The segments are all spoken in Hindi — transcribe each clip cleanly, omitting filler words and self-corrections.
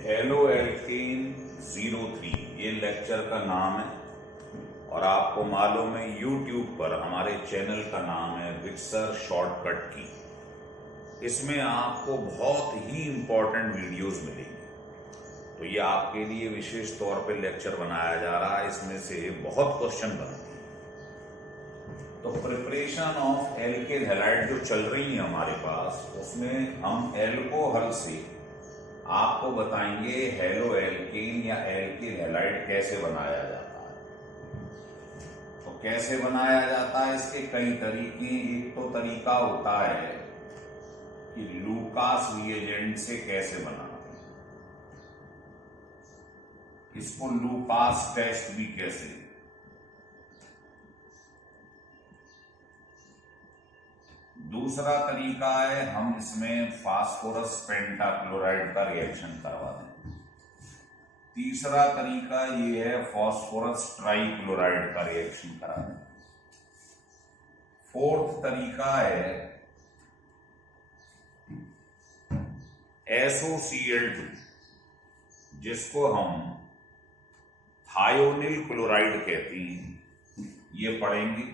हेलो एल्केन 03 ये लेक्चर का नाम है और आपको मालूम है यूट्यूब पर हमारे चैनल का नाम है विक्सर शॉर्टकट की। इसमें आपको बहुत ही इंपॉर्टेंट वीडियोस मिलेंगी, तो ये आपके लिए विशेष तौर पे लेक्चर बनाया जा रहा है। इसमें से बहुत क्वेश्चन बनते हैं। तो प्रिपरेशन ऑफ एल्केन हैलाइड जो चल रही है हमारे पास, उसमें हम एल्कोहल से आपको बताएंगे हेलो एल्केन या एल्केन हैलाइड कैसे बनाया जाता है। तो कैसे बनाया जाता है, इसके कई तरीके। एक तो तरीका होता है कि लूकास रिएजेंट से कैसे बनाते हैं, इसको लूकास टेस्ट भी कैसे। दूसरा तरीका है हम इसमें फास्फोरस पेंटाक्लोराइड का रिएक्शन करवा दें। तीसरा तरीका ये है फास्फोरस ट्राइक्लोराइड का रिएक्शन करा दें। फोर्थ तरीका है SOCl2, जिसको हम थायोनिल क्लोराइड कहते हैं, ये पढ़ेंगे।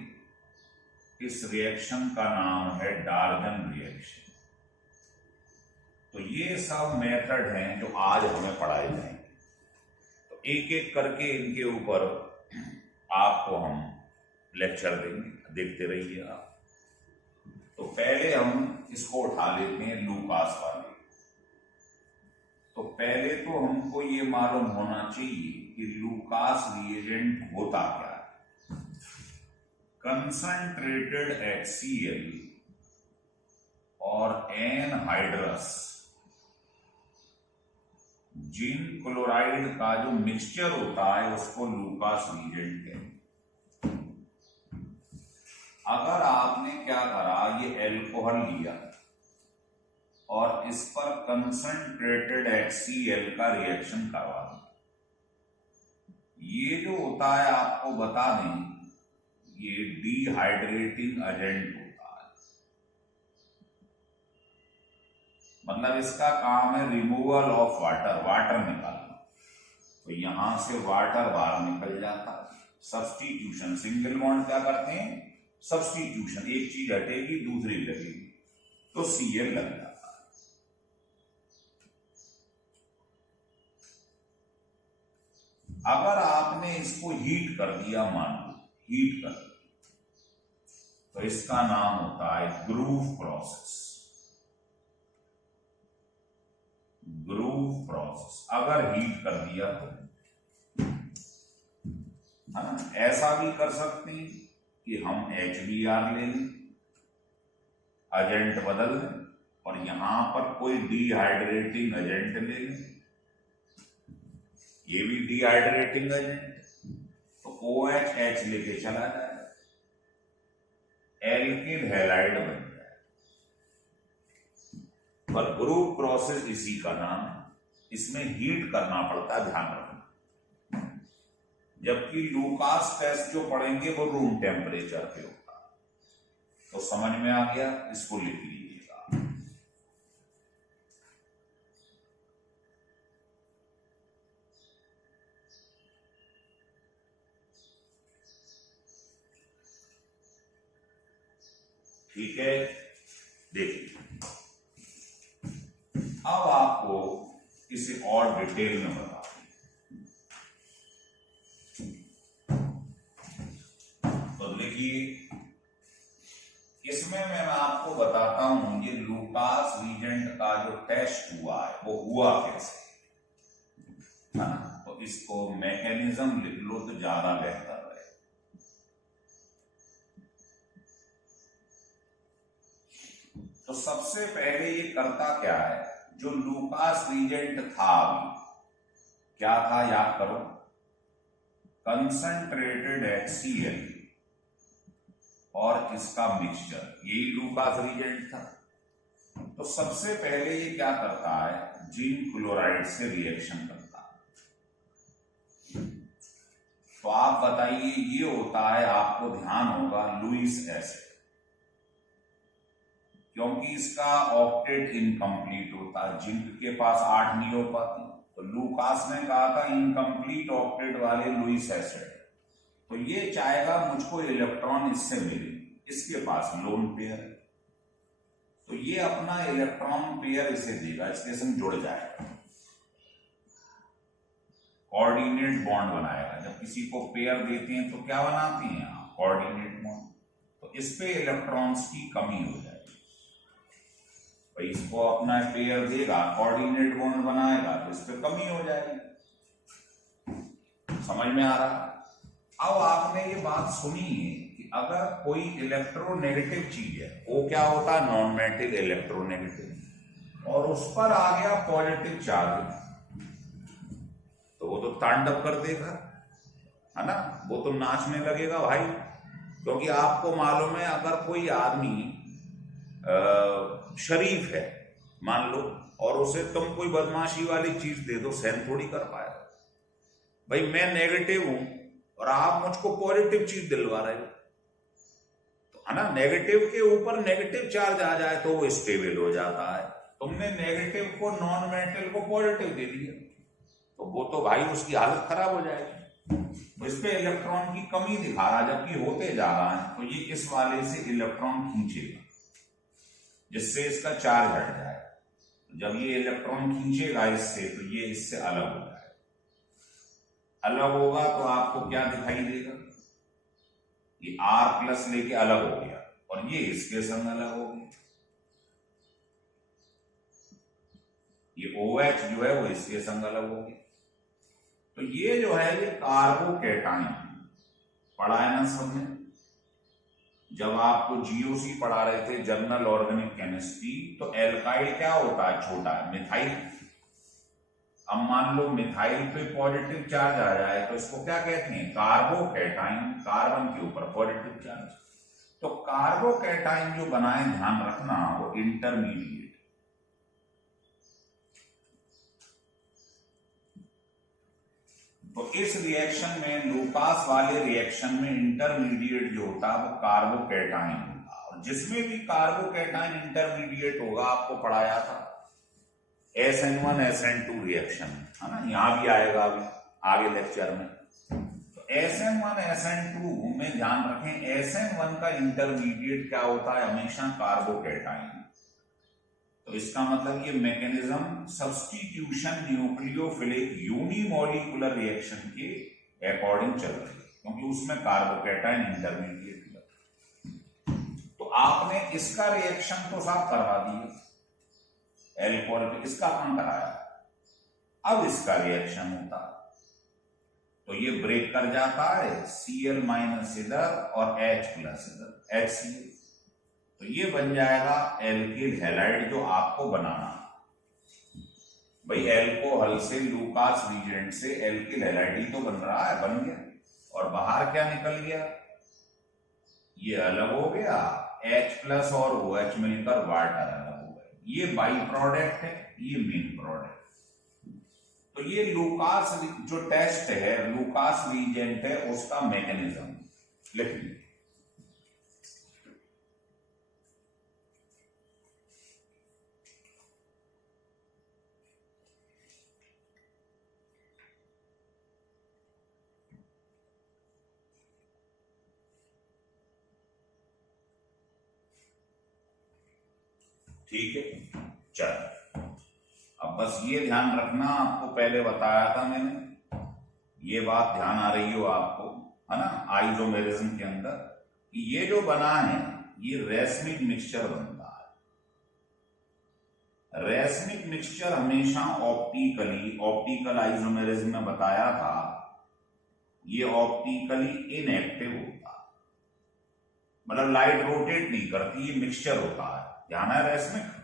इस रिएक्शन का नाम है डार्जन रिएक्शन। तो ये सब मेथड हैं जो आज हमें पढ़ाए जाएंगे। तो एक एक करके इनके ऊपर आपको हम लेक्चर देंगे, देखते रहिए आप। तो पहले हम इसको उठा लेते हैं लूकास वाले। तो पहले तो हमको ये मालूम होना चाहिए कि लूकास रिएजेंट होता क्या है। कंसंट्रेटेड HCl और एनहाइड्रस जिंक क्लोराइड का जो मिक्सचर होता है उसको लूकास रिएजेंट कहते हैं। अगर आपने क्या करा, ये एल्कोहल लिया और इस पर कंसंट्रेटेड HCl का रिएक्शन करवा दिया, ये जो होता है आपको बता दें, ये डिहाइड्रेटिंग एजेंट होता है। मतलब इसका काम है रिमूवल ऑफ वाटर, वाटर निकालना। तो यहां से वाटर बाहर निकल जाता है। सब्स्टिट्यूशन, सिंगल बॉन्ड क्या करते हैं, सब्स्टिट्यूशन, एक चीज हटेगी दूसरी लगेगी, तो Cl लग जाता है। अगर आपने इसको हीट कर दिया, मान लो हीट कर दिया, तो इसका नाम होता है ग्रूव प्रोसेस। ग्रूव प्रोसेस अगर हीट कर दिया तो, है ना। ऐसा भी कर सकते हैं कि हम HBr ले लें, एजेंट बदल लें और यहां पर कोई डिहाइड्रेटिंग एजेंट ले लें, ये भी डिहाइड्रेटिंग एजेंट, तो OH लेके चला जाए, एल्केन हैलाइड बन जाए। पर ग्रूव प्रोसेस इसी का नाम है। इसमें हीट करना पड़ता है, ध्यान रखना। जबकि लूकास टेस्ट जो पढ़ेंगे वो रूम टेम्परेचर पे होगा। तो समझ में आ गया, इसको लिख लीजिएगा। ठीक है, देखिए अब आपको इसे और डिटेल में बता दें। तो देखिए, इसमें मैं आपको बताता हूं ये लूकास रिएजेंट का जो टेस्ट हुआ है वो हुआ कैसे, है ना। तो इसको मैकेनिज्म लिख लो तो ज्यादा बेहतर है। तो सबसे पहले ये करता क्या है, जो लूकास रिएजेंट था, अभी क्या था याद करो, कंसंट्रेटेड HCl और इसका मिक्सचर, यही लूकास रिएजेंट था। तो सबसे पहले ये क्या करता है, जिंक क्लोराइड से रिएक्शन करता है। तो आप बताइए, ये होता है, आपको ध्यान होगा, लुईस एसिड, क्योंकि इसका ऑक्टेट इनकम्प्लीट होता है। जिंक के पास 8 नहीं हो पाती, तो लूकास ने कहा था इनकम्प्लीट ऑक्टेट वाले लुईस एसिड, तो ये चाहेगा मुझको इलेक्ट्रॉन इससे मिले, इसके पास लोन पेयर है, तो ये अपना इलेक्ट्रॉन पेयर इसे देगा, इसके संग जुड़ जाएगा, कोऑर्डिनेट बॉन्ड बनाएगा। जब किसी को पेयर देते हैं तो क्या बनाते हैं आप, कोऑर्डिनेट बॉन्ड। तो इस पे इलेक्ट्रॉन्स की कमी हो जाएगी, भाई इसको अपना पेयर देगा, कोऑर्डिनेट बॉन्ड बनाएगा, तो इस पे कमी हो जाएगी। समझ में आ रहा? अब आपने ये बात सुनी है कि अगर कोई इलेक्ट्रोनेगेटिव चीज है, वो क्या होता है, नॉन मेटल इलेक्ट्रोनेगेटिव, और उस पर आ गया पॉजिटिव चार्ज, तो वो तो तांडव कर देगा, है ना, वो तो नाचने लगेगा भाई। क्योंकि आपको मालूम है अगर कोई आदमी शरीफ है मान लो, और उसे तुम कोई बदमाशी वाली चीज दे दो, सहन थोड़ी कर पाएगा। भाई मैं नेगेटिव हूं और आप मुझको पॉजिटिव चीज दिलवा रहे हो, तो है ना, नेगेटिव के ऊपर नेगेटिव चार्ज आ जाए तो वो स्टेबल हो जाता है। तुमने नेगेटिव को, नॉन मेटल को पॉजिटिव दे दिया, तो वो तो भाई उसकी हालत खराब हो जाएगी। तो इस पे इलेक्ट्रॉन की कमी दिखा रहा, जबकि होते जा रहा है, तो ये इस वाले से इलेक्ट्रॉन खींचेगा जिससे इसका चार्ज हट जाए। जब ये इलेक्ट्रॉन खींचेगा इससे, तो ये इससे अलग हो जाएगा। अलग होगा तो आपको क्या दिखाई देगा, ये R प्लस लेके अलग हो गया, और ये इसके संग अलग हो गया। ये OH जो है वो इसके संग अलग हो गया। तो ये जो है ये कार्बोकैटायन पढ़ा है ना सबने, जब आपको GOC पढ़ा रहे थे, जर्नल ऑर्गेनिक केमिस्ट्री, तो एल्काइल क्या होता है, छोटा है, मिथाइल। अब मान लो मिथाइल पे पॉजिटिव चार्ज आ जाए तो इसको क्या कहते हैं, कार्बोकैटायन, कार्बन के ऊपर पॉजिटिव चार्ज। तो कार्बोकैटायन जो बनाए, ध्यान रखना, वो इंटरमीडिएट। तो इस रिएक्शन में, लूकास वाले रिएक्शन में, इंटरमीडिएट जो होता है वो कार्बोकैटायन होगा, और जिसमें भी कार्बोकैटायन इंटरमीडिएट होगा, आपको पढ़ाया था SN1 SN2 रिएक्शन, है ना, यहां भी आएगा अभी आगे लेक्चर में। तो SN1 SN2 में ध्यान रखें, SN1 का इंटरमीडिएट क्या होता है, हमेशा कार्बोकैटायन। तो इसका मतलब ये mechanism substitution nucleophilic unimolecular reaction के अकॉर्डिंग चल रही है, क्योंकि उसमें कार्बोकैटायन इंटरमीडिएट है। तो आपने इसका रिएक्शन तो साफ करवा दिया, एल्कोहल पे इसका काम कराया, अब इसका रिएक्शन होता है, तो ये ब्रेक कर जाता है, Cl माइनस इधर और H प्लस इधर, HCl, तो ये बन जाएगा एल्किल हैलाइड, जो आपको बनाना। भाई एल्कोहल से, लूकास रिएजेंट से एल्किल हैलाइड ही तो बन रहा है, बन गया, और बाहर क्या निकल गया, ये अलग हो गया, H प्लस और OH मिलकर वाटर अलग हो गया, ये बाई प्रोडक्ट है, ये मेन प्रोडक्ट। तो ये लूकास जो टेस्ट है, लूकास रिएजेंट है, उसका मैकेनिज्म लिख लीजिए। ठीक है, चलो अब बस ये ध्यान रखना, आपको पहले बताया था मैंने, ये बात ध्यान आ रही हो आपको, है ना, आइसोमेरिज्म के अंदर, कि ये जो बना है ये रेसमिक मिक्सचर बनता है। रेसमिक मिक्सचर हमेशा ऑप्टिकल आइसोमेरिज्म में बताया था, ये ऑप्टिकली इनएक्टिव होता है, मतलब लाइट रोटेट नहीं करती, ये मिक्सचर होता है, ध्यान है रेसमिक।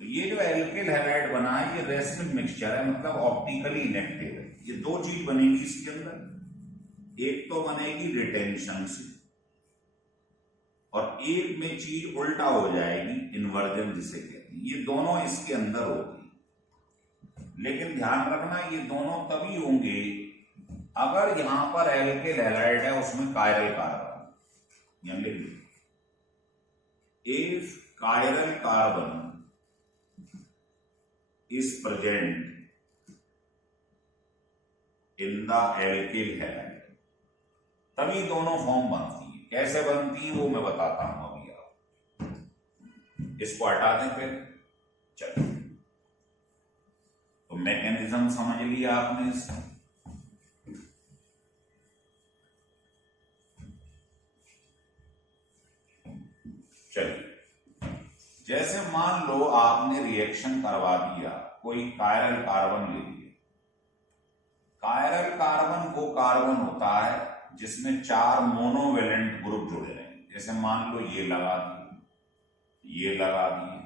तो ये जो एल्किल हैलाइड बना है, ये रेसमिक मिक्सचर है, मतलब ऑप्टिकली इनएक्टिव है। ये दो चीज बनेगी इसके अंदर, एक तो बनेगी रिटेंशन से, और एक में चीज उल्टा हो जाएगी, इन्वर्जन जिसे कहते हैं। ये दोनों इसके अंदर होगी, लेकिन ध्यान रखना ये दोनों तभी होंगे अगर यहां पर एल्किल हैलाइड है, उसमें कायरल कार्बन, यानी if chiral carbon is present in the alkyl halide, तभी दोनों फॉर्म बनती है। कैसे बनती है वो मैं बताता हूं अभी, आप इसको हटा दें फिर। चलिए, तो मैकेनिज्म समझ लिया आपने इसका। चलिए, जैसे मान लो आपने रिएक्शन करवा दिया, कोई कायरल कार्बन ले लिया। कायरल कार्बन वो कार्बन होता है जिसमें 4 मोनोवेलेंट ग्रुप जुड़े रहे। जैसे मान लो ये लगा दिए, ये लगा दिए,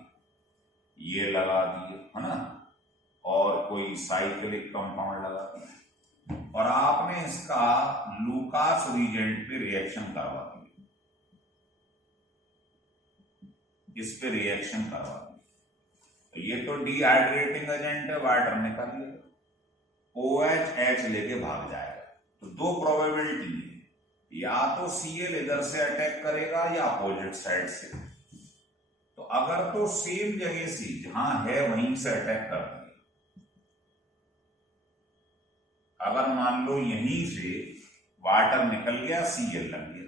ये लगा दिए, है ना, और कोई साइक्लिक कंपाउंड लगा दिया, और आपने इसका लूकास रिएजेंट पे रिएक्शन करवा दिया, इस पे रिएक्शन करवा दिया। तो ये तो डिहाइड्रेटिंग एजेंट है, वाटर निकाल लिया, OH H लेके भाग जाएगा। तो 2 प्रोबेबिलिटी है, या तो Cl इधर से अटैक करेगा या अपोजिट साइड से। तो अगर तो सेम जगह से जहां है वहीं से अटैक कर दिया, अगर मान लो यहीं से वाटर निकल गया, Cl लग गया,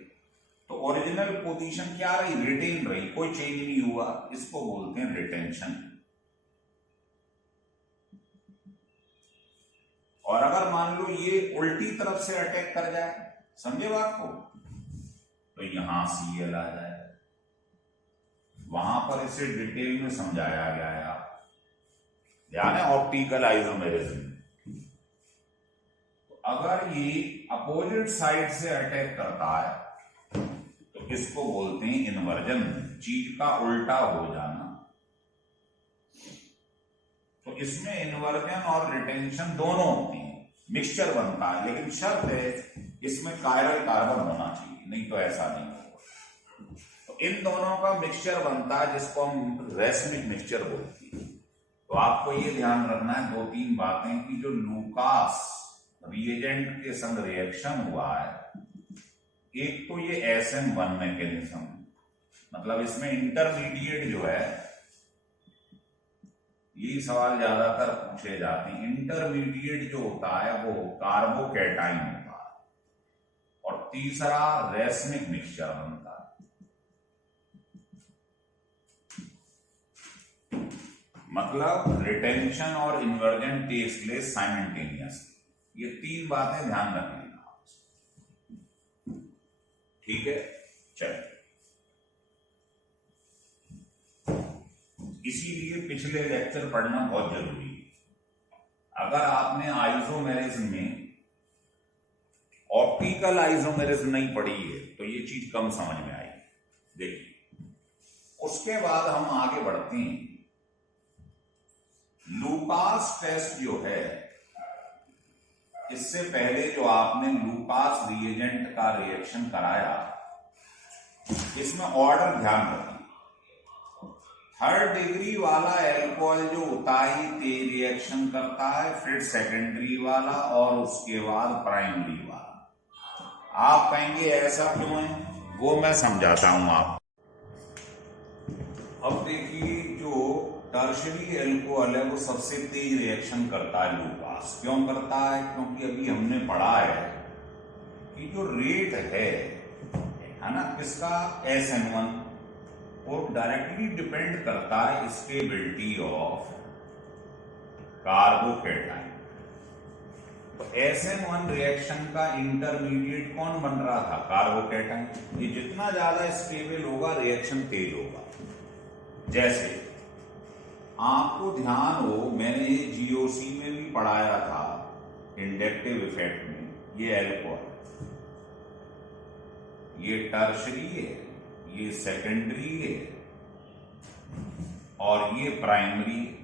तो ओरिजिनल पोजीशन क्या रही, रिटेन रही, कोई चेंज नहीं हुआ, इसको बोलते हैं रिटेंशन। और अगर मान लो ये उल्टी तरफ से अटैक कर जाए, समझे बात को, तो यहां Cl आ जाए। वहां पर इसे डिटेल में समझाया गया है, आप ध्यान है, ऑप्टिकल आइसोमेरिज्म। तो अगर ये अपोजिट साइड से अटैक करता है तो इसको बोलते हैं इन्वर्जन, चीज का उल्टा हो जाना। तो इसमें इन्वर्जन और रिटेंशन दोनों होती हैं, मिक्सचर बनता है, लेकिन शर्त है इसमें कायरल कार्बन होना चाहिए, नहीं तो ऐसा नहीं होगा। तो इन दोनों का मिक्सचर बनता है जिसको हम रेसमिक मिक्सचर बोलते हैं। तो आपको ये ध्यान रखना है 2-3 बातें कि जो लूकास रिएजेंट के संग रिएक्शन हुआ है, एक तो ये SN1 मैकेनिज्म, मतलब इसमें इंटरमीडिएट जो है, ये सवाल ज्यादातर पूछे जाते हैं, इंटरमीडिएट जो होता है वो कार्बोकैटाइन होता है, और तीसरा रेसमिक मिक्सचर बनता है। मतलब रिटेंशन और इन्वर्जन टेक्स प्लेस साइमल्टेनियसली। ये 3 बातें ध्यान रख लेना, ठीक है। चलिए, इसीलिए पिछले लेक्चर पढ़ना बहुत जरूरी है। अगर आपने आइसोमेरिज्म में ऑप्टिकल आइसोमेरिज्म नहीं पढ़ी है तो ये चीज कम समझ में आएगी। देखिए, उसके बाद हम आगे बढ़ते हैं। लूकास टेस्ट जो है, इससे पहले जो आपने लूकास रिएजेंट का रिएक्शन कराया, इसमें ऑर्डर ध्यान रखिए। 3rd डिग्री वाला एल्कोहल जो होता है तेज रिएक्शन करता है, फिर सेकेंडरी वाला, और उसके बाद प्राइमरी वाला। आप कहेंगे ऐसा क्यों है, वो मैं समझाता हूं आपको। अब देखिए, जो टर्शरी एल्कोहल है वो सबसे तेज रिएक्शन करता है लूकास। क्यों करता है, क्योंकि अभी हमने पढ़ा है कि जो रेट है ना, किसका, SN1, वो डायरेक्टली डिपेंड करता है स्टेबिलिटी ऑफ कार्बोकैटाइन। तो SN1 रिएक्शन का इंटरमीडिएट कौन बन रहा था, कार्बोकैटाइन। ये जितना ज्यादा स्टेबल होगा रिएक्शन तेज होगा। जैसे आपको ध्यान हो, मैंने GOC में भी पढ़ाया था इंडक्टिव इफेक्ट में, ये एल्कोहल, ये टर्शरी है, ये सेकेंडरी है, और ये प्राइमरी है।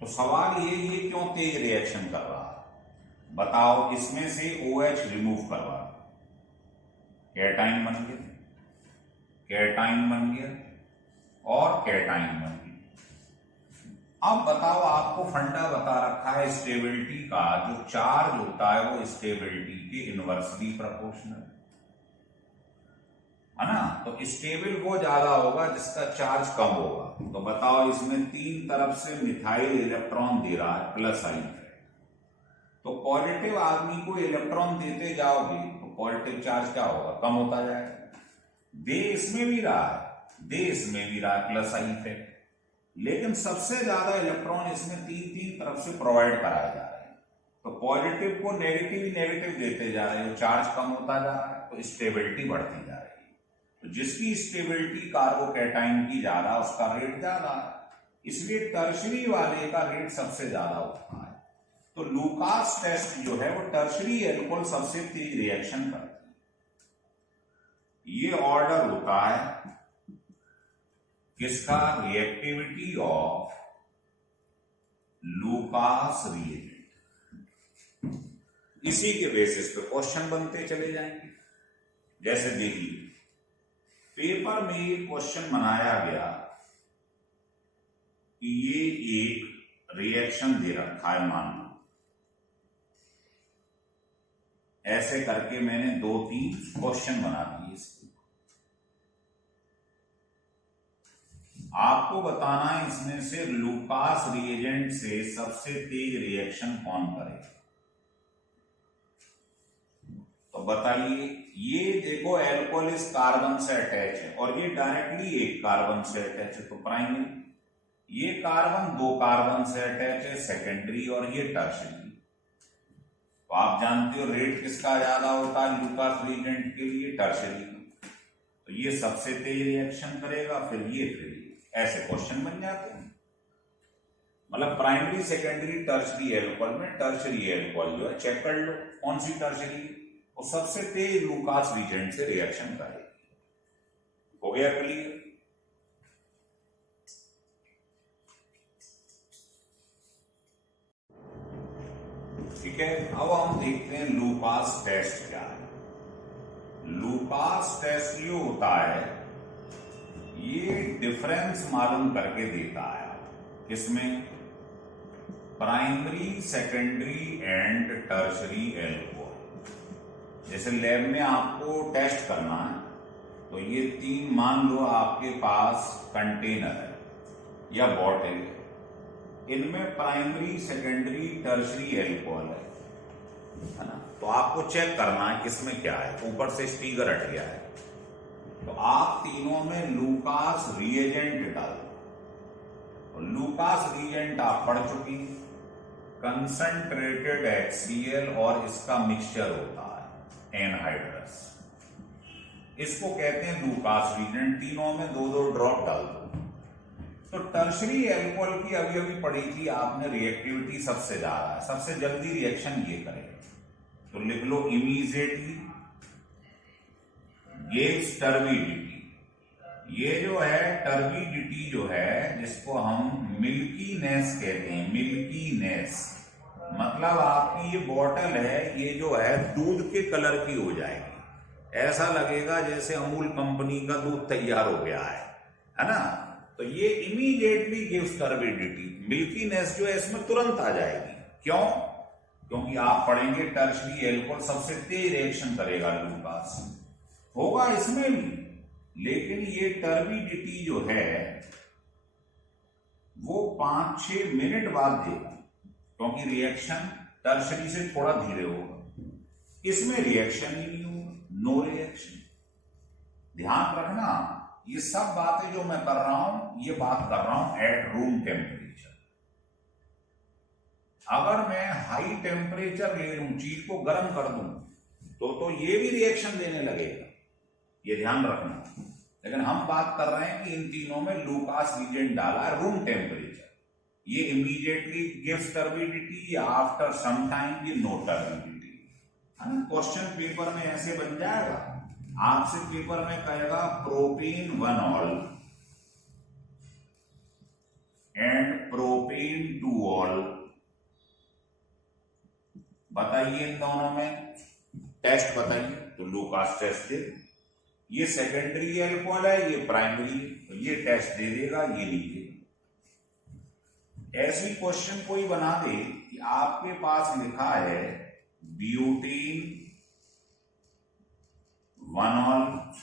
तो सवाल ये क्यों तेज रिएक्शन कर रहा है, बताओ। इसमें से OH रिमूव करवा, कैटाइन बन गया, कैटाइन बन गया, और कैटाइन बन गया। अब बताओ, आपको फंडा बता रखा है स्टेबिलिटी का, जो चार्ज होता है वो स्टेबिलिटी के इनवर्सली प्रोपोर्शनल है ना। तो स्टेबल वो ज्यादा होगा जिसका चार्ज कम होगा। तो बताओ, इसमें 3 तरफ से मिथाइल इलेक्ट्रॉन दे रहा है, प्लस आई, तो पॉजिटिव आदमी को इलेक्ट्रॉन देते जाओगे तो पॉजिटिव चार्ज क्या होगा, कम होता जाएगा। दे इसमें भी रहा है, दे इसमें भी रहा है, प्लस आई इफेक्ट, लेकिन सबसे ज्यादा इलेक्ट्रॉन इसमें तीन तीन तरफ से प्रोवाइड कराए जा रहे हैं। तो पॉजिटिव को नेगेटिव ही नेगेटिव देते जा रहे हैं, चार्ज कम होता जा रहा है, तो स्टेबिलिटी बढ़ती जा रही है। तो जिसकी स्टेबिलिटी कार्बोकैटाइन की ज्यादा, उसका रेट ज्यादा, इसलिए टर्शरी वाले का रेट सबसे ज्यादा होता है। तो लूकास टेस्ट जो है वो टर्शरी एल्कोहल सबसे तेज रिएक्शन करती है। ये ऑर्डर होता है किसका, रिएक्टिविटी ऑफ लूकास रिएजेंट। इसी के बेसिस पे क्वेश्चन बनते चले जाएंगे। जैसे देखिए पेपर में एक क्वेश्चन बनाया गया कि ये एक रिएक्शन दे रखा है, मान लो ऐसे करके मैंने 2-3 क्वेश्चन बना दिए इसके। आपको बताना है इसमें से लूकास रिएजेंट से सबसे तेज रिएक्शन कौन करेगा। तो बताइए, ये देखो एल्कोहल इस कार्बन से अटैच है और ये डायरेक्टली एक कार्बन से अटैच है, तो प्राइमरी। ये कार्बन 2 कार्बन से अटैच है, सेकेंडरी, और ये टर्शरी। तो आप जानते हो रेट किसका ज्यादा होता है लूकास रिएजेंट के लिए, टर्शरी का। तो ये सबसे तेज रिएक्शन करेगा, फिर ये ऐसे क्वेश्चन बन जाते हैं। मतलब प्राइमरी, सेकेंडरी, टर्शरी एल्कोहल में टर्शरी एल्कोहल जो है चेक कर लो कौन सी टर्शरी, वो सबसे तेज लूकास रिएजेंट से रिएक्शन करेगी। हो गया क्लियर। ठीक है, अब हम देखते हैं लूकास टेस्ट क्या है। लूकास टेस्ट ये होता है, ये डिफरेंस मालूम करके देता है किसमें, primary, secondary and tertiary alcohol. जैसे लैब में आपको टेस्ट करना है तो ये 3, मान लो आपके पास कंटेनर है या बॉटल है, इनमें प्राइमरी, सेकेंडरी, टर्शरी एल्कोहल है ना। तो आपको चेक करना है किसमें क्या है, ऊपर से स्टिकर हट गया है, तो आप तीनों में लूकास रिएजेंट डाल दो। और लूकास रिएजेंट आप पढ़ चुकी, कंसंट्रेटेड HCl और इसका मिक्सचर होता है एनहाइड्रस, इसको कहते हैं लूकास रिएजेंट। तीनों में 2-2 ड्रॉप डाल दो। तो टर्शरी एल्कोहल की अभी अभी पढ़ी थी आपने, रिएक्टिविटी सबसे ज्यादा है, सबसे जल्दी रिएक्शन ये करेगा। तो लिख लो, इमीडिएटली गिव्स टर्बिडिटी। ये जो है टर्बिडिटी जो है, जिसको हम मिल्कीनेस कहते हैं, मिल्कीनेस मतलब आपकी ये बॉटल है, ये जो है दूध के कलर की हो जाएगी, ऐसा लगेगा जैसे अमूल कंपनी का दूध तैयार हो गया है ना। तो ये इमीडिएटली गिव्स टर्बिडिटी, मिल्कीनेस जो है इसमें तुरंत आ जाएगी। क्यों? क्योंकि आप पढ़ेंगे टर्शरी एल्कोहल सबसे तेज रिएक्शन करेगा लूकास, होगा इसमें भी, लेकिन ये टर्बिडिटी जो है वो 5-6 मिनट बाद देगा, क्योंकि रिएक्शन टर्शरी से थोड़ा धीरे होगा, इसमें रिएक्शन ही नहीं होगा, नो रिएक्शन। ध्यान रखना, ये सब बातें जो मैं कर रहा हूं, ये बात कर रहा हूं एट रूम टेम्परेचर। अगर मैं हाई टेम्परेचर ले लूं, चीज को गर्म कर दूं, तो ये भी रिएक्शन देने लगेगा, ये ध्यान रखना। लेकिन हम बात कर रहे हैं कि इन तीनों में लूकास रिएजेंट डाला है रूम टेम्परेचर, ये immediately gives turbidity, after some time ये नो टर्बिडिटी। क्वेश्चन पेपर में ऐसे बन जाएगा, आपसे पेपर में कहेगा प्रोपेन 1 एंड प्रोपेन 2, बताइए इन दोनों में टेस्ट बताइए। तो लूकास टेस्ट दे, ये सेकेंडरी एल्कोहल है, ये प्राइमरी, तो ये टेस्ट दे देगा, ये लीजिए। ऐसी क्वेश्चन कोई बना दे कि आपके पास लिखा है ब्यूटेन 1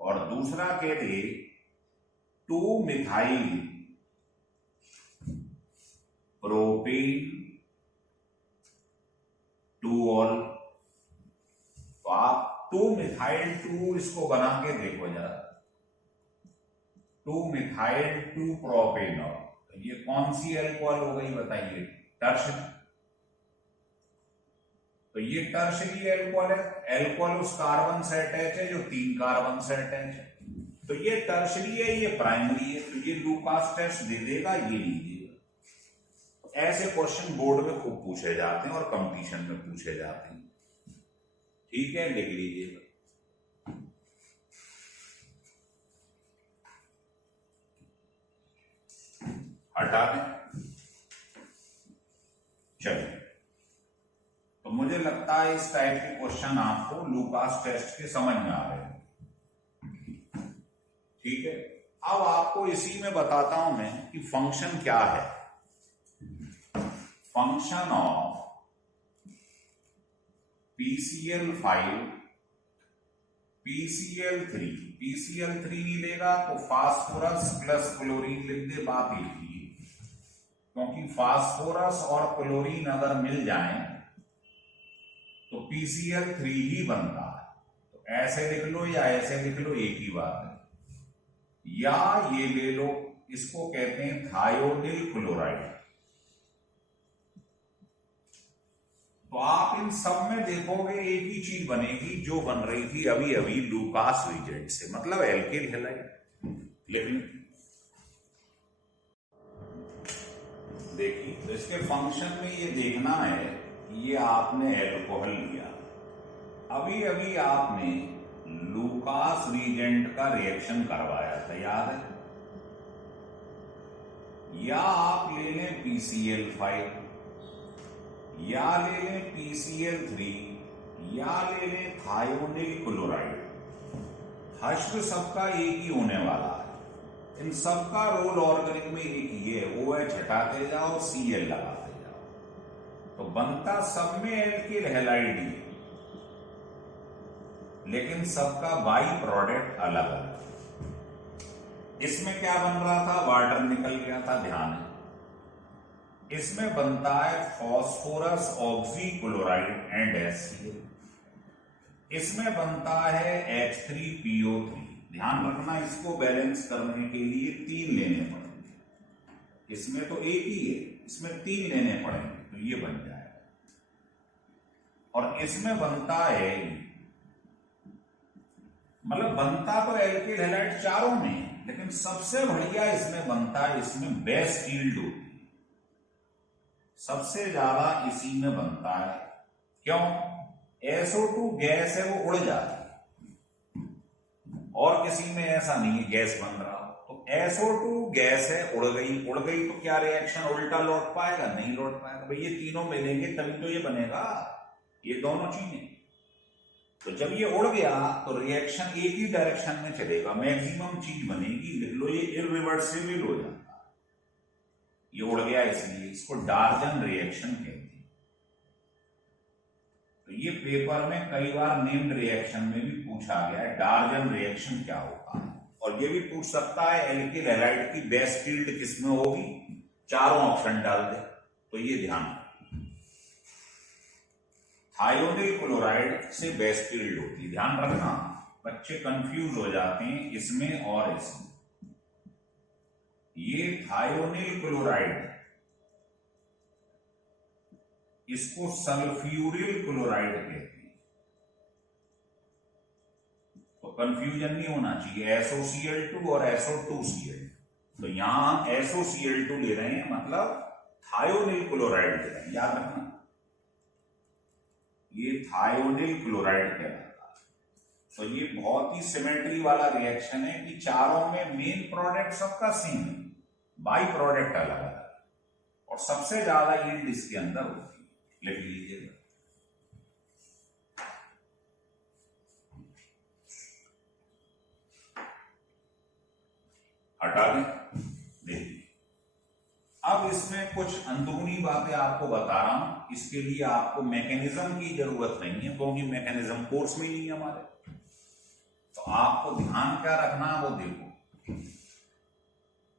और दूसरा कह दे 2 मिथाइल प्रोपेन अल्कोहल। तो आप 2-मिथाइल 2 इसको बना के देखो जरा, 2-मिथाइल 2 प्रोपेनॉल। तो ये कौन सी अल्कोहल हो गई बताइए? टर्शरी। तो ये टर्शरी अल्कोहल है। अल्कोहल उस कार्बन से अटैच है जो 3 कार्बन से अटैच है। तो ये टर्शरी है, ये प्राइमरी है। तो ये लूकास टेस्ट दे देगा, ये लीजिएगा। ऐसे क्वेश्चन बोर्ड में खूब पूछे जाते हैं और कंपटीशन में पूछे जाते हैं। ठीक है, लिख लीजिएगा। हटा दें। चलिए, तो मुझे लगता है इस टाइप के क्वेश्चन आपको लूकास टेस्ट के समझ में आ रहे हैं। ठीक है, अब आपको इसी में बताता हूं मैं कि फंक्शन क्या है। Function of PCl5 PCl3। PCl3 नहीं लेगा तो फास्फोरस प्लस क्लोरीन लिख दे, बात एक ही है। क्योंकि फास्फोरस और क्लोरीन अगर मिल जाएं तो PCl3 ही बनता है। तो ऐसे लिख लो या ऐसे लिख लो, एक ही बात है। या ये ले लो, इसको कहते हैं थायोनिल क्लोराइड। तो आप इन सब में देखोगे एक ही चीज बनेगी जो बन रही थी अभी अभी लूकास रीजेंट से, मतलब एल्किल हैलाइड। लेकिन देखिए, तो इसके फंक्शन में ये देखना है कि ये आपने एल्कोहल लिया, अभी अभी आपने लूकास रीजेंट का रिएक्शन करवाया था, याद है? या आप ले लें PCl5, या ले लें PCl3, या ले लें थायोनिल क्लोराइड। हश्र सबका एक ही होने वाला है। इन सबका रोल ऑर्गेनिक में एक ही है, OH हटाते जाओ, Cl लगाते जाओ, तो बनता सब में एल्किल हैलाइड ही, लेकिन सबका बाई प्रोडक्ट अलग अलग। इसमें क्या बन रहा था? वाटर निकल गया था, ध्यान है। इसमें बनता है phosphorus oxy chloride and HCl। इसमें बनता है H3PO3। ध्यान रखना, इसको बैलेंस करने के लिए 3 लेने पड़ेंगे। इसमें तो एक ही है, इसमें 3 लेने पड़ेंगे, तो ये बन जाएगा। और इसमें बनता है, मतलब बनता तो एल्किल हैलाइड चारों में, लेकिन सबसे बढ़िया इसमें बनता है, इसमें बेस्ट यील्ड होती है, सबसे ज्यादा इसी में बनता है। क्यों? SO2 गैस है, वो उड़ जाती है, और किसी में ऐसा नहीं है गैस बन रहा हो। तो SO2 गैस है, उड़ गई तो क्या रिएक्शन उल्टा लौट पाएगा? नहीं लौट पाएगा। भाई ये तीनों मिलेंगे तभी तो ये बनेगा, ये दोनों चीजें। तो जब ये उड़ गया तो रिएक्शन एक ही डायरेक्शन में चलेगा, मैक्सिमम चीज बनेगी। लिख लो, ये इरिवर्सिबल हो जाता है। ये उड़ गया इसलिए इसको डार्जन रिएक्शन कहते हैं। तो ये पेपर में कई बार नेम्ड रिएक्शन में भी पूछा गया है, डार्जन रिएक्शन क्या होता है। और ये भी पूछ सकता है एल्किल हैलाइड की बेस्ट यील्ड किसमें होगी, चारों ऑप्शन डाल दे। तो ये ध्यान, थायोनिल क्लोराइड से बेस्ट यील्ड होती है, ध्यान रखना। बच्चे कंफ्यूज हो जाते हैं इसमें और इसमें। ये थायोनिल क्लोराइड, इसको सल्फ्यूरिल क्लोराइड कहते हैं। तो कंफ्यूजन नहीं होना चाहिए, SOCl2 और SO2Cl। तो यहां हम SOCl2 ले रहे हैं, मतलब थायोनिल क्लोराइड ले रहे हैं, याद रखना। ये थायोनिल क्लोराइड कहलाता है। तो ये बहुत ही सिमेट्री वाला रिएक्शन है कि चारों में मेन प्रोडक्ट सबका सेम है, बाई प्रोडक्ट अलग अलग, और सबसे ज्यादा यील्ड इसके अंदर होती है। लिख लीजिएगा। हटा दें। देखिए, अब इसमें कुछ अंदरूनी बातें आपको बता रहा हूं, इसके लिए आपको मैकेनिज्म की जरूरत नहीं है, क्योंकि मैकेनिज्म कोर्स में ही नहीं है हमारे। तो आपको ध्यान क्या रखना है वो देखो।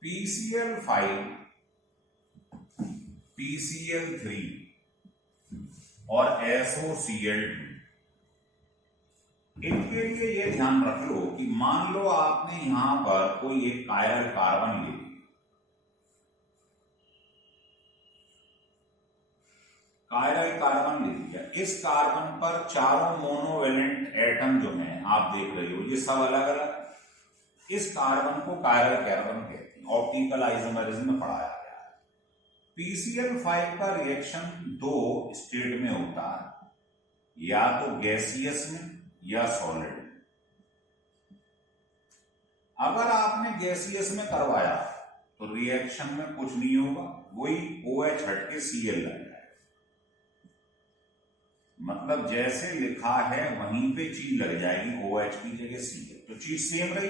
PCl5 PCl3 और SOCl2। इनके लिए ये ध्यान रख लो कि मान लो आपने यहां पर कोई एक कायरल कार्बन ले लिया, कायरल कार्बन ले लिया, इस कार्बन पर चारों मोनोवेलेंट एटम जो हैं आप देख रहे हो ये सब अलग अलग, इस कार्बन को कायरल कार्बन कहते हैं, ऑप्टिकल आइसोमेरिज्म में पढ़ाया गया है। PCl5 का रिएक्शन दो स्टेट में होता है, या तो गैसियस में या सॉलिड में। अगर आपने गैसियस में करवाया तो रिएक्शन में कुछ नहीं होगा, वही OH हट के Cl लग जाएगा, मतलब जैसे लिखा है वहीं पे चीज लग जाएगी, OH की जगह Cl, तो चीज सेम रही।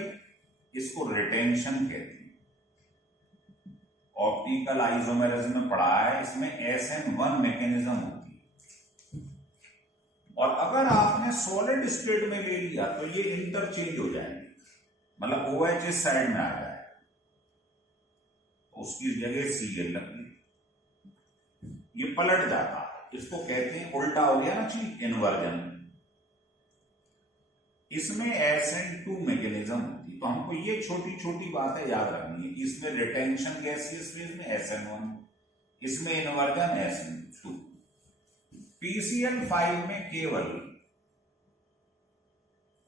इसको रिटेंशन कहते हैं, ऑप्टिकल आइसोमेरिज्म में पढ़ा है, इसमें SN1 मैकेनिज्म होती है। और अगर आपने सॉलिड स्टेट में ले लिया तो ये इंटरचेंज हो जाएंगे, मतलब OH इस साइड में आ जाए, उसकी जगह Cl लगी, ये पलट जाता है, इसको कहते हैं उल्टा हो गया ना चीज, इन्वर्जन। इसमें SN2 मैकेनिज्म होती है, तो हमको ये छोटी छोटी बातें याद रखनी है। इसमें रिटेंशन गैसियस फेज में SN1, इसमें इन्वर्जन SN2। PCl5 में केवल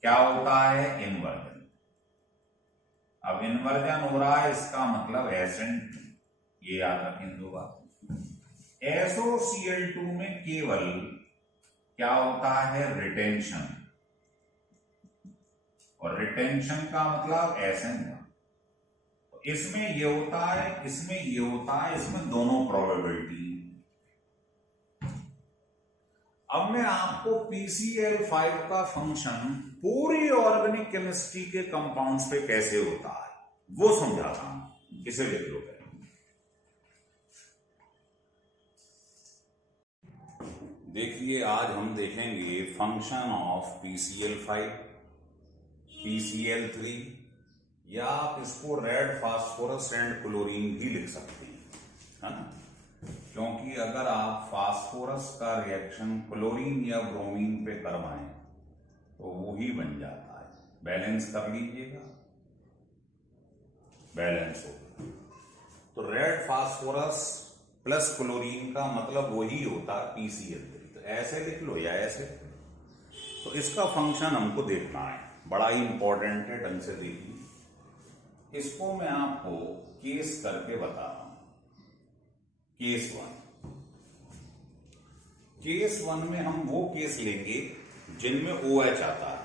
क्या होता है, इन्वर्जन। अब इन्वर्जन हो रहा है, इसका मतलब SN2, ये याद रखें दो बात। SOCl2 में केवल क्या होता है, रिटेंशन, और रिटेंशन का मतलब SN1। तो इसमें ये होता है, इसमें ये होता है, इसमें दोनों प्रोबेबिलिटी। अब मैं आपको PCl5 का फंक्शन पूरी ऑर्गेनिक केमिस्ट्री के कंपाउंड्स पे कैसे होता है वो समझाता हूं, इसे देख लो। देखिए आज हम देखेंगे फंक्शन ऑफ PCl5, PCl3, या आप इसको रेड फास्फोरस एंड क्लोरीन भी लिख सकते हैं, है ना, क्योंकि अगर आप फास्फोरस का रिएक्शन क्लोरीन या ब्रोमीन पे करवाएं तो वो ही बन जाता है। बैलेंस कर लीजिएगा, बैलेंस होगा, तो रेड फास्फोरस प्लस क्लोरीन का मतलब वही होता है PCl3। तो ऐसे लिख लो या ऐसे। तो इसका फंक्शन हमको देखना है, बड़ा ही इंपॉर्टेंट है, ढंग से देखिए। इसको मैं आपको केस करके बता रहा हूं। केस 1, केस 1 में हम वो केस लेंगे जिनमें OH आता है।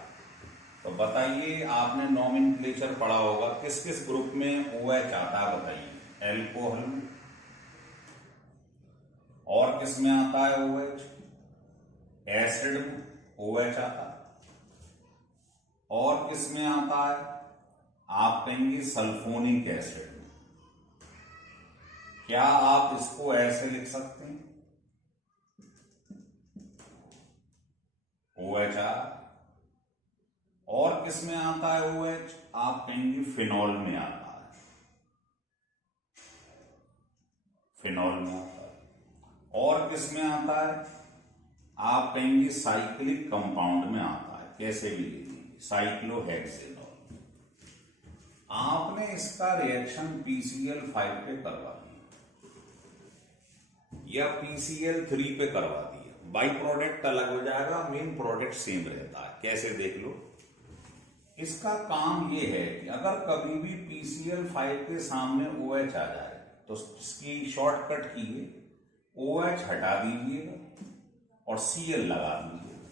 तो बताइए, आपने नॉमेनक्लेचर पढ़ा होगा, किस किस ग्रुप में OH आता है बताइए। एल्कोहल, और किस में आता है OH, एसिड में OH आता है, और किस में आता है आप कहेंगे सल्फोनिक एसिड में। क्या आप इसको ऐसे लिख सकते हैं, OHR। और किस में आता है OH, आप कहेंगे फिनॉल में आता है, फिनॉल में आता है। और किस में आता है, आप कहेंगे साइक्लिक कंपाउंड में आता है, कैसे भी लिखेंगे, साइक्लोहेक्सेनॉल। आपने इसका रिएक्शन PCl5 पे करवा दिया या PCl3 पे करवा दिया, बाई प्रोडक्ट अलग हो जाएगा, मेन प्रोडक्ट सेम रहता है। कैसे देख लो, इसका काम ये है कि अगर कभी भी PCl5 के सामने OH आ जाए तो इसकी शॉर्टकट कीजिए, OH हटा दीजिएगा और Cl लगा दीजिएगा,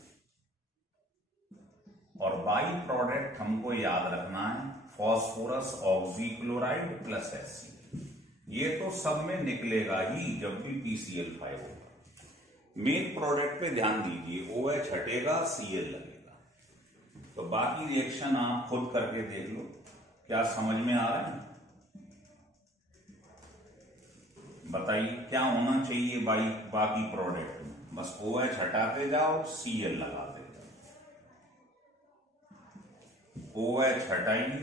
और बाई प्रोडक्ट हमको याद रखना है फास्फोरस ऑक्सीक्लोराइड प्लस HCl। ये तो सब में निकलेगा ही जब भी PCl5 होगा। मेन प्रोडक्ट पे ध्यान दीजिए, OH हटेगा, Cl लगेगा। तो बाकी रिएक्शन आप खुद करके देख लो, क्या समझ में आ रहा है, बताइए क्या होना चाहिए बाकी प्रोडक्ट में। बस OH हटाते जाओ, Cl लगाते जाओ, OH हटाइए,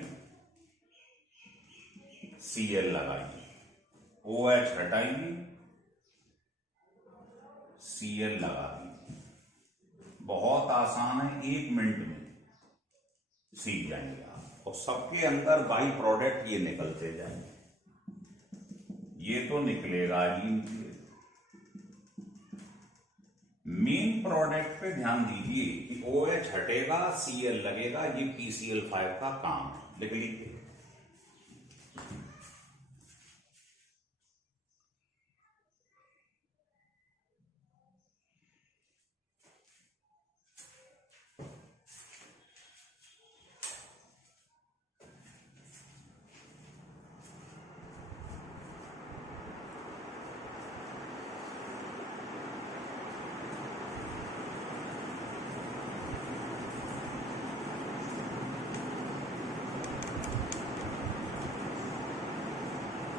Cl लगाइए, OH हटाइए, Cl लगा दीजिए। बहुत आसान है, 1 मिनट में सीख जाएंगे आप। और सबके अंदर बाई प्रोडक्ट ये निकलते जाएंगे, ये तो निकलेगा ही निकलेगा। मेन प्रोडक्ट पे ध्यान दीजिए कि OH हटेगा, Cl लगेगा, ये PCl5 का काम है। लिख लीजिए।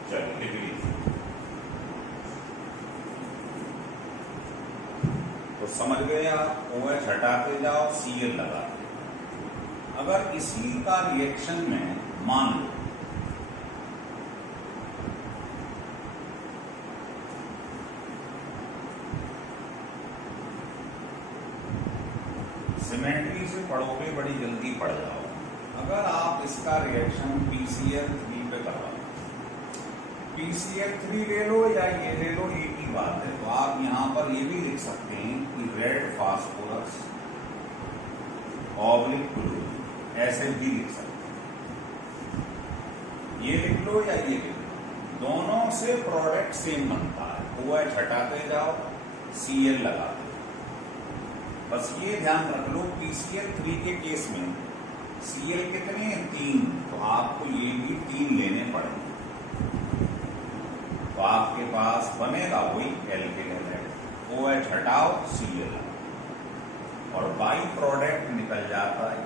चलिए लिख लीजिए। तो समझ गए आप, OH हटाते जाओ, Cl लगाते जाओ। अगर इसी का रिएक्शन में मान लो सिमेट्री से पढ़ोगे बड़ी जल्दी पढ़ जाओ। अगर आप इसका रिएक्शन PCl3 पे करवाओ, PCl3 ले लो या ये ले लो, एक ही बात है। तो आप यहां पर ये भी लिख सकते हैं कि रेड फास्फोरस ऑब्लिक क्लोरीन, ऐसे भी लिख सकते हैं। ये लिख लो या ये लिख लो, दोनों से प्रोडक्ट सेम बनता है। OH हटाते जाओ, Cl लगाते जाओ। बस ये ध्यान रख लो, PCl3 के केस में Cl कितने हैं? 3, तो आपको ये भी 3 लेने पड़ेंगे। तो आपके पास बनेगा वही एल्किल हैलाइड। OH हटाओ, Cl, और बाई प्रोडक्ट निकल जाता है।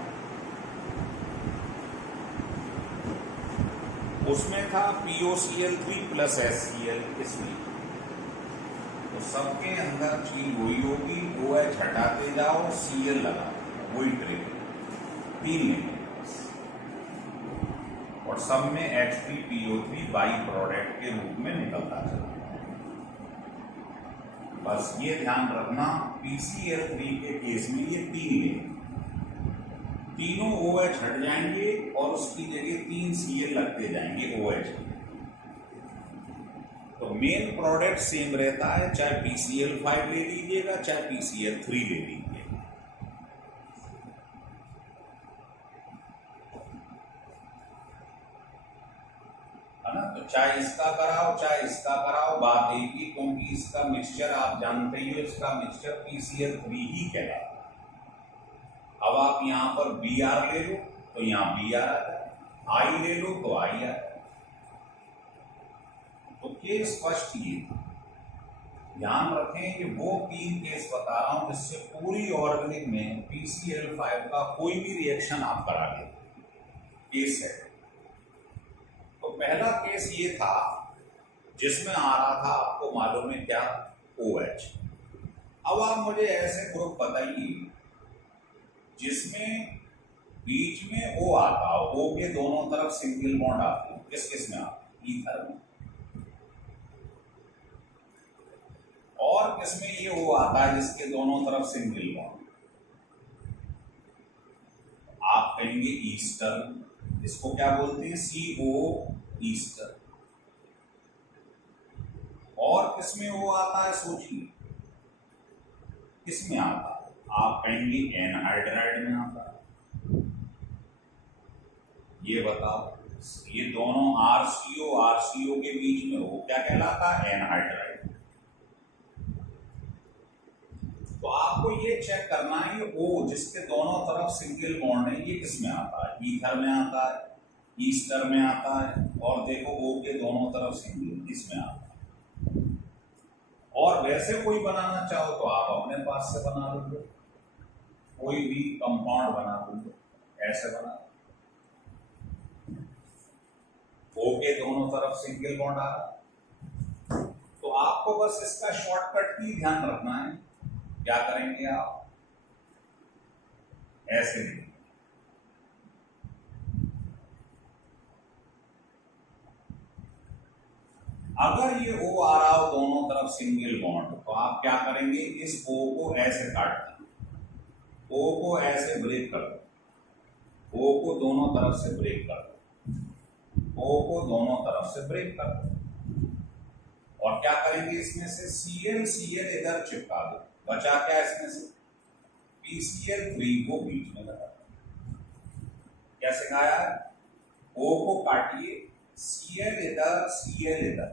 उसमें था POCl3 प्लस HCl, इसलिए तो सबके अंदर चीज वही होगी। OH हटाते जाओ, Cl लगा, वही ट्रिक, 3 लेंगे बस। और सब में H3PO3 बाई प्रोडक्ट के रूप में निकलता चला। बस ये ध्यान रखना, PCl3 के केस में ये 3 लेंगे, तीनों OH हट जाएंगे और उसकी जगह 3 Cl लगते जाएंगे OH। तो मेन प्रोडक्ट सेम रहता है, चाहे PCl5 ले लीजिएगा, चाहे PCl3 ले लीजिएगा। है ना? तो चाहे इसका कराओ, चाहे इसका कराओ, बात एक ही, क्योंकि इसका मिक्सचर आप जानते ही हो, इसका मिक्सचर PCl3 ही कहलाता है। अब आप यहां पर Br ले लो तो यहाँ Br आता है, I ले लो तो I आता है। तो केस स्पष्ट ही ध्यान रखें कि वो 3 केस बता रहा हूं जिससे पूरी ऑर्गेनिक में PCl5 का कोई भी रिएक्शन आप करा ले, केस है। तो पहला केस ये था जिसमें आ रहा था, आपको मालूम है क्या, OH। अब आप मुझे ऐसे ग्रुप बताइए जिसमें बीच में O आता हो, O के दोनों तरफ सिंगल बॉन्ड आते हैं, किस किस में आता है? ईथर में। और किसमें ये O आता है जिसके दोनों तरफ सिंगल बॉन्ड? आप कहेंगे ईस्टर, इसको क्या बोलते हैं? CO Easter. और किसमें O आता है? सोचिए किसमें आता है? आप कहेंगे एनहाइड्राइड में आता है। ये बताओ, ये दोनों RCO के बीच में हो, क्या कहलाता है? एनहाइड्राइड। तो आपको ये चेक करना है कि O जिसके दोनों तरफ सिंगल बॉन्ड है, ये किस में आता है? ईथर में आता है, ईस्टर में आता है, और देखो O के दोनों तरफ सिंगल, इसमें आता है। और वैसे कोई बनाना चाहो तो आप अपने पास से बना लो, कोई भी कंपाउंड बना लो, ऐसे बना, O के दोनों तरफ सिंगल बॉन्ड आ रहा। तो आपको बस इसका शॉर्टकट ही ध्यान रखना है। क्या करेंगे आप? ऐसे नहीं, अगर ये O आ रहा हो दोनों तरफ सिंगल बॉन्ड, तो आप क्या करेंगे? इस O को ऐसे काट देंगे, ओ को ऐसे ब्रेक कर दो, ओ को दोनों तरफ से ब्रेक कर दो, ओ को दोनों तरफ से ब्रेक कर दो। और क्या करेंगे, इसमें से Cl इधर चिपका दो, बचा क्या इसमें से PCl3 को बीच में लगा दो। क्या सिखाया है, O को काटिए, Cl इधर,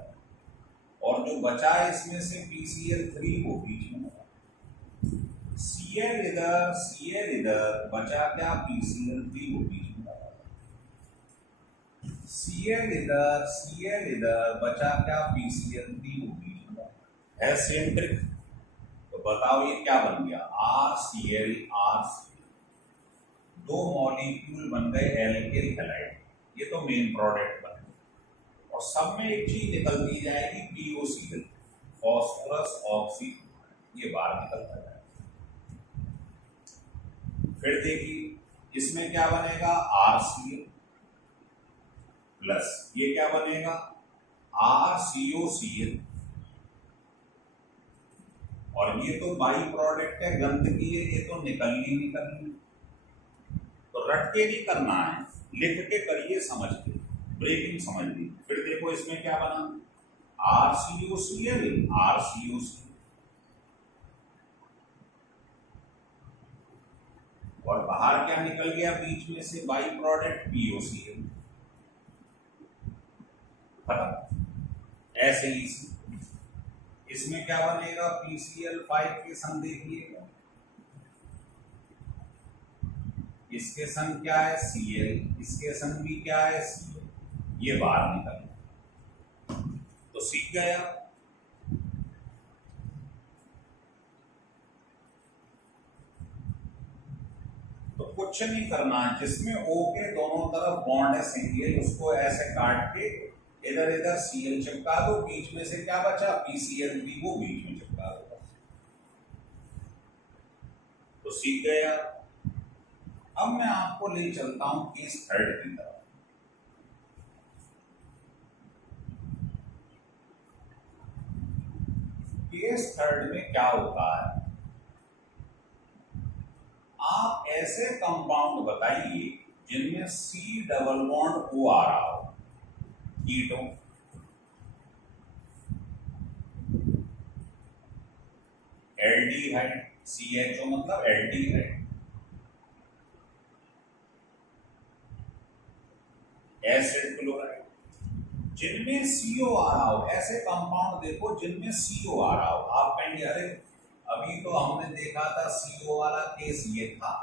और जो बचा है इसमें से PCl3 को बीच में लगा दो। Cl इधर, बचा क्या PCl3 को बीच में लगा दो। Cl इधर, बचा क्या PCl3 को बीच में लगा दो। है सेम ट्रिक। तो बताओ ये क्या बन गया, RCl, दो मॉलिक्यूल बन गए एल्किल हैलाइड। ये तो मेन प्रोडक्ट बन गया। और सब में एक चीज निकलती जाएगी, POCl, फॉस्फोरस ऑक्सी, ये बाहर निकलता जाएगा। फिर देखिए इसमें क्या बनेगा, RCl प्लस ये क्या बनेगा, RCOCl, और ये तो बाई प्रोडक्ट है, गंदगी है, ये तो निकलनी। तो रट के नहीं करना है, लिख के करिए, समझ के, ब्रेकिंग समझ ली। फिर देखो इसमें क्या बना, RCOCl, और बाहर क्या निकल गया बीच में से, बाई प्रोडक्ट POCl। ऐसे ही इसमें क्या बनेगा, PCl5 के संग देखिएगा, इसके संग क्या है Cl, इसके संग भी क्या है Cl, ये बाहर निकल। तो सीख गया। तो कुछ नहीं करना है, जिसमें O के दोनों तरफ बॉन्ड है सिंगल, उसको ऐसे काट के इधर Cl चिपका दो, बीच में से क्या बचा PCl3 को बीच में चिपका दो। तो सीख गया। अब मैं आपको ले चलता हूं केस थर्ड की तरफ। केस थर्ड में क्या होता है, आप ऐसे कंपाउंड बताइए जिनमें C डबल बॉन्ड O आ रहा हो, कीटोन, एल्डिहाइड, CHO मतलब एल्डिहाइड, एसिड क्लोराइड, जिनमें CO आ रहा हो। ऐसे कंपाउंड देखो जिनमें CO आ रहा हो। आप कहेंगे अरे अभी तो हमने देखा था CO वाला केस ये था,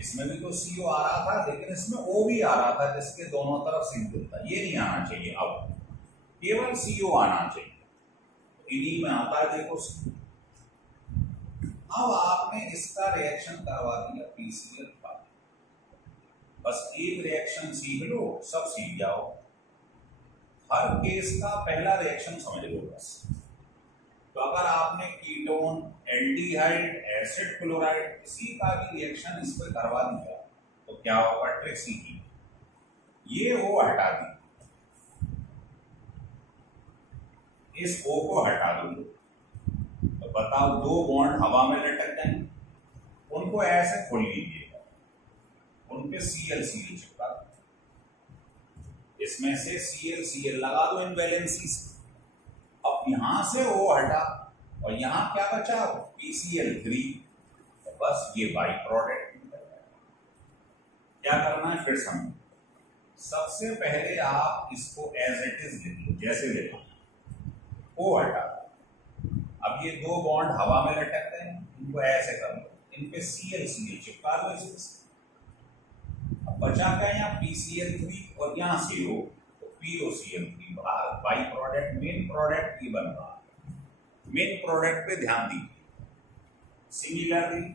इसमें भी तो CO आ रहा था, लेकिन इसमें O भी आ रहा था जिसके दोनों तरफ सिंगल था। ये नहीं आना चाहिए, अब केवल CO आना चाहिए। इन्हीं में आता है देखो CO। अब आपने इसका रिएक्शन करवा दिया PCl5, बस एक रिएक्शन सीख लो, सब सीख जाओ। हर केस का पहला रिएक्शन समझ लो बस। तो अगर आपने कीटोन, एल्डिहाइड, एसिड क्लोराइड, किसी का भी रिएक्शन इस पर करवा दिया तो क्या होगा, ट्रिक सीखी, ये O हटा दी, इस O को हटा दो, तो बताओ दो बॉन्ड हवा में लटक जाएंगे, उनको ऐसे खोल लीजिएगा, उनपे Cl चिपका दो, इसमें से Cl लगा दो इन वैलेंसी से। अब यहां से O हटा और यहां क्या बचा, PCl3, तो बस ये बाई प्रोडक्ट। क्या करना है फिर समझो। सबसे पहले आप इसको एज इट इज लिख लो, जैसे लिखा, O हटा, अब ये दो बॉन्ड हवा में लटक रहे हैं, इनको ऐसे कर लो, इन पे Cl चिपका लो इसमें। अब बचा क्या, यहाँ PCl3 और यहाँ से O, तो POCl3 by product, main product ये बन रहा है। मेन प्रोडक्ट पे ध्यान दीजिए। सिमिलरली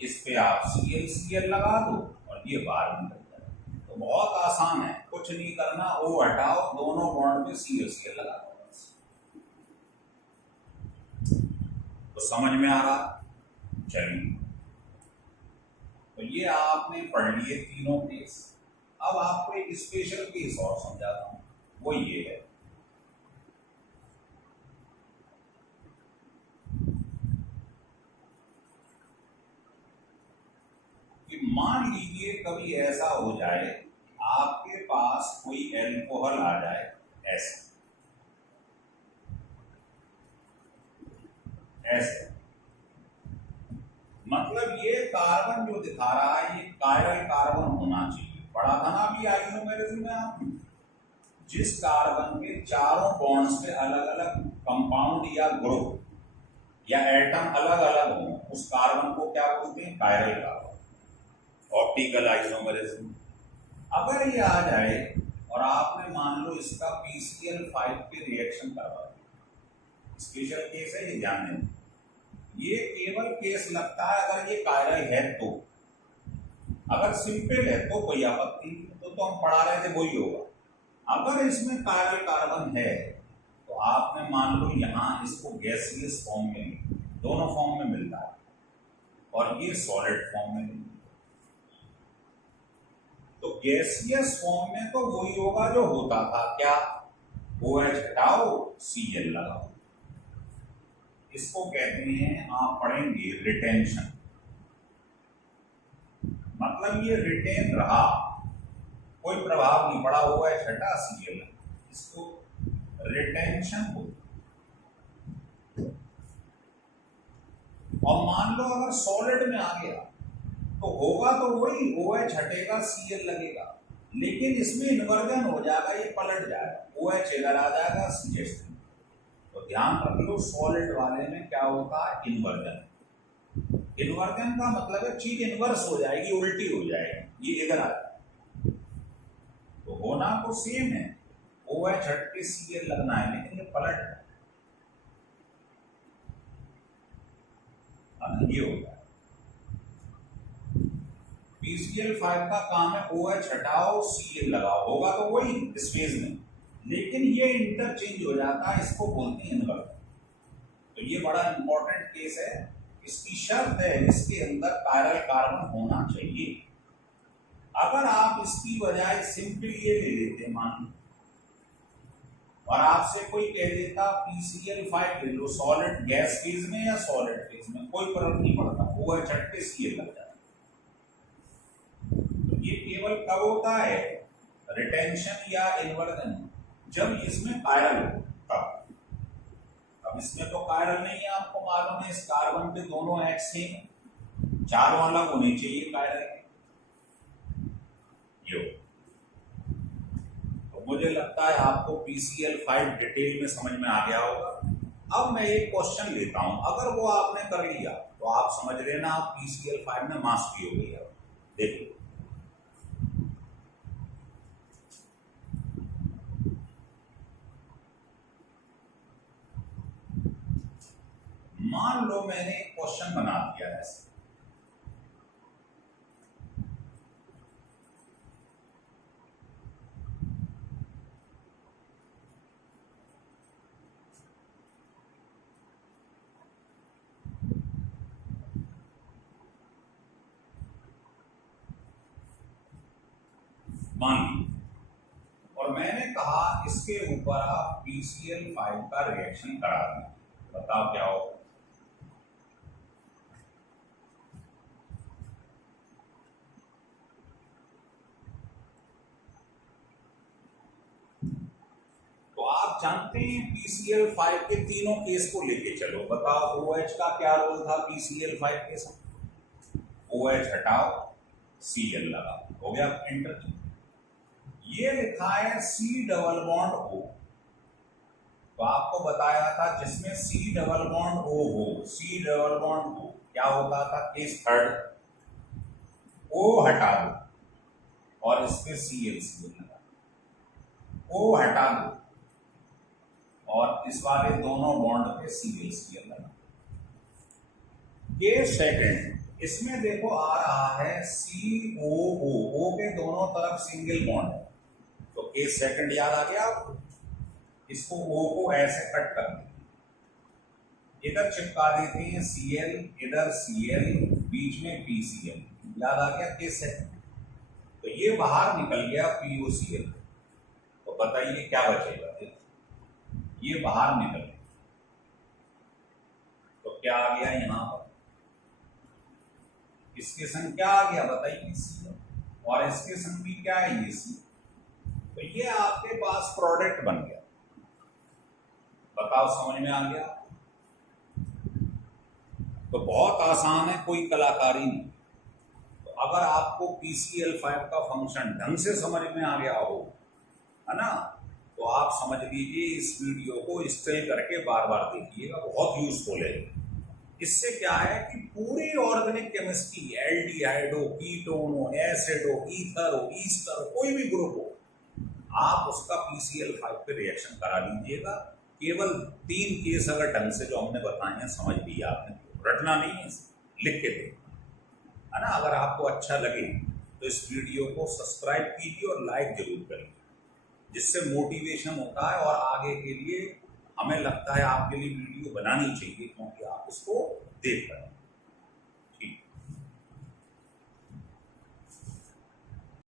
इस पे आप Cl लगा दो और ये बाहर निकल जाए। तो बहुत आसान है, कुछ नहीं करना, O हटाओ, दोनों बॉन्ड पे Cl लगा दो बस। तो समझ में आ रहा, चलिए। तो ये आपने पढ़ लिए तीनों केस। अब आपको एक स्पेशल केस और समझाता हूं, वो ये है। कभी ऐसा हो जाए आपके पास कोई एल्कोहल आ जाए, ऐसे ऐसे, मतलब ये कार्बन जो दिखा रहा है ये कायरल कार्बन होना चाहिए। पढ़ा था ना अभी आइसोमेरिज्म में आपने, जिस कार्बन के चारों बॉन्ड्स पे अलग अलग कंपाउंड या ग्रुप या एटम अलग अलग हो, उस कार्बन को क्या बोलते हैं? Chiral carbon, optical isomerism. अगर ये आ जाए और आपने मान लो इसका PCl5 पे रिएक्शन करवा दिया, स्पेशल केस है ये, ध्यान दें, ये केवल केस लगता है अगर ये कायरल है तो। अगर सिंपल है तो कोई आपत्ति, तो हम पढ़ा रहे थे वही होगा। अगर इसमें कायरल कार्बन है तो आपने मान लो यहां इसको गैसियस फॉर्म में, दोनों फॉर्म में मिलता है, और ये सॉलिड फॉर्म में मिलता है। तो गैसियस फॉर्म में तो वही होगा जो होता था, क्या? OH हटाओ, Cl लगाओ। इसको कहते हैं, आप पढ़ेंगे, रिटेंशन। मतलब ये रिटेन रहा, कोई प्रभाव नहीं पड़ा, OH हटा, Cl, इसको रिटेंशन हो। और मान लो अगर सॉलिड में आ गया तो होगा तो वही, OH हटेगा, Cl लगेगा, लेकिन इसमें इन्वर्जन हो जाएगा, ये पलट जाएगा, OH इधर आ जाएगा, CH। तो ध्यान रख लो, सॉलिड वाले में क्या होता है? इन्वर्जन। इन्वर्जन का मतलब है चीज इन्वर्स हो जाएगी, उल्टी हो जाएगी, ये इधर आ जाएगा। तो होना तो सेम है, OH हट के Cl लगना है, लेकिन ये पलट है, ये होगा। PCl5 का काम है OH हटाओ, Cl लगाओ, होगा तो वही इस फेज में, लेकिन ये इंटरचेंज हो जाता है, इसको बोलते हैं इन्वर्जन। तो ये बड़ा इंपॉर्टेंट केस है, इसकी शर्त है इसके अंदर कायरल कार्बन होना चाहिए। अगर आप इसकी बजाय सिंपली ये ले लेते मान, और आपसे कोई कह देता PCl5 ले लो, सॉलिड गैस फेज में या सॉलिड फेज में, कोई फर्क नहीं पड़ता, OH हट के Cl लग जाता है। तो ये केवल कब होता है? रिटेंशन या इन्वर्जन, जब इसमें कायरल हो तब। अब इसमें तो कायरल नहीं है, आपको मालूम है, इस कार्बन पे दोनों X हैं, चारों अलग होने चाहिए कायरल के। तो मुझे लगता है आपको PCl5 डिटेल में समझ में आ गया होगा। अब मैं एक क्वेश्चन लेता हूं, अगर वो आपने कर लिया तो आप समझ लेना आप PCl5 में मास्टरी हो गई है। देखिए, मान लो मैंने एक क्वेश्चन बना दिया ऐसे, मान ली, और मैंने कहा इसके ऊपर आप PCl5 का रिएक्शन करा दें, बताओ क्या होगा? तो आप जानते हैं PCl5 के तीनों केस को लेके चलो, बताओ OH का क्या रोल था PCl5 के साथ? OH हटाओ, Cl लगाओ, हो गया इंटरचेंज। ये लिखा है C डबल बॉन्ड O, तो आपको बताया था जिसमें C डबल बॉन्ड O हो, C डबल बॉन्ड O क्या होता था? केस थर्ड, O हटा दो और इस पे Cl लगा, O हटा दो और इस वाले दोनों बॉन्ड पे Cl लगा। केस सेकंड, इसमें देखो आ रहा है COO, O के दोनों तरफ सिंगल बॉन्ड है, तो केस सेकंड याद आ गया आपको? इसको O को ऐसे कट कर देते, इधर चिपका देते हैं Cl, इधर Cl, बीच में PCl, याद आ गया केस सेकंड। तो ये बाहर निकल गया POCl, तो बताइए क्या बचेगा? ये बाहर निकल गया, तो क्या आ गया यहां पर? इसके संग क्या आ गया बताइए? Cl। और इसके संग भी क्या है, ये सी। तो ये आपके पास प्रोडक्ट बन गया। बताओ समझ में आ गया? तो बहुत आसान है, कोई कलाकारी नहीं। तो अगर आपको PCl5 का फंक्शन ढंग से समझ में आ गया हो, है ना, तो आप समझ लीजिए इस वीडियो को स्टिल करके बार बार देखिएगा, बहुत यूजफुल है। इससे क्या है कि पूरी ऑर्गेनिक केमिस्ट्री, एल्डिहाइड हो, कीटोन हो, एसिड हो, ईथर हो, ईस्टर हो, कोई भी ग्रुप हो, आप उसका PCl5 पे रिएक्शन करा लीजिएगा। केवल 3 केस अगर ढंग से जो हमने बताए हैं समझ लिया आपने, रटना नहीं है, लिख के दे, है ना। अगर आपको अच्छा लगे तो इस वीडियो को सब्सक्राइब कीजिए और लाइक जरूर करिए, जिससे मोटिवेशन होता है और आगे के लिए हमें लगता है आपके लिए वीडियो बनानी चाहिए, क्योंकि आप इसको देख रहे हैं।